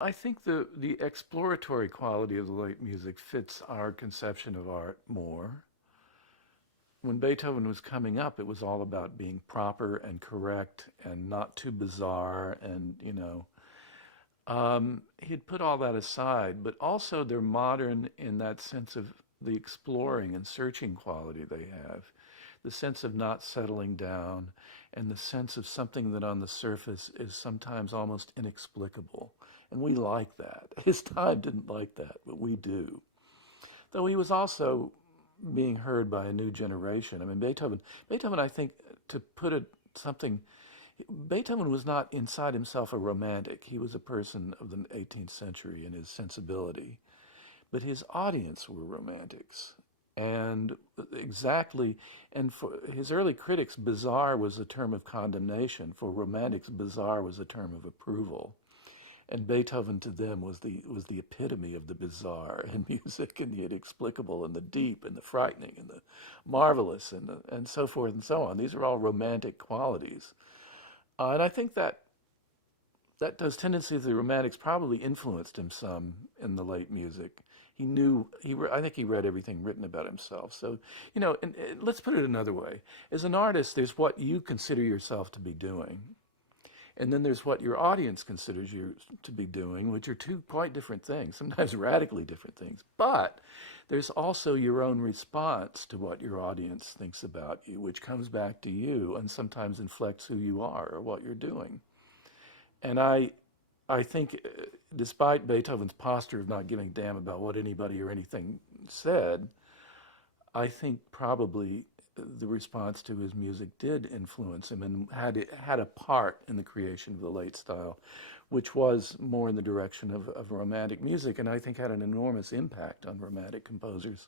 I think the exploratory quality of the late music fits our conception of art more. When Beethoven was coming up, it was all about being proper and correct and not too bizarre, and he'd put all that aside, but also they're modern in that sense of the exploring and searching quality they have, the sense of not settling down, and the sense of something that on the surface is sometimes almost inexplicable. And we like that. His time didn't like that, but we do. Though he was also being heard by a new generation. I mean, Beethoven, I think, to put it something, Beethoven was not inside himself a romantic. He was a person of the 18th century in his sensibility, but his audience were romantics. And exactly, and for his early critics, bizarre was a term of condemnation. For romantics, bizarre was a term of approval. And Beethoven to them was the epitome of the bizarre in music, and the inexplicable and the deep and the frightening and the marvelous and so forth and so on. These are all romantic qualities. And I think that those tendencies of the romantics probably influenced him some in the late music. He knew I think he read everything written about himself. So and let's put it another way: as an artist, there's what you consider yourself to be doing, and then there's what your audience considers you to be doing, which are two quite different things, sometimes radically different things. But there's also your own response to what your audience thinks about you, which comes back to you and sometimes inflects who you are or what you're doing. And I think, despite Beethoven's posture of not giving a damn about what anybody or anything said, I think probably the response to his music did influence him and had a part in the creation of the late style, which was more in the direction of romantic music, and I think had an enormous impact on romantic composers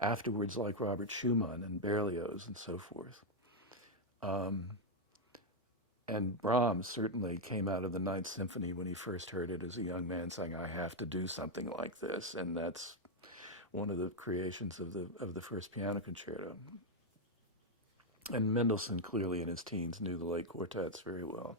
afterwards, like Robert Schumann and Berlioz and so forth. Um, and Brahms certainly came out of the Ninth Symphony when he first heard it as a young man, saying, "I have to do something like this," and that's one of the creations of the first piano concerto. And Mendelssohn clearly in his teens knew the late quartets very well.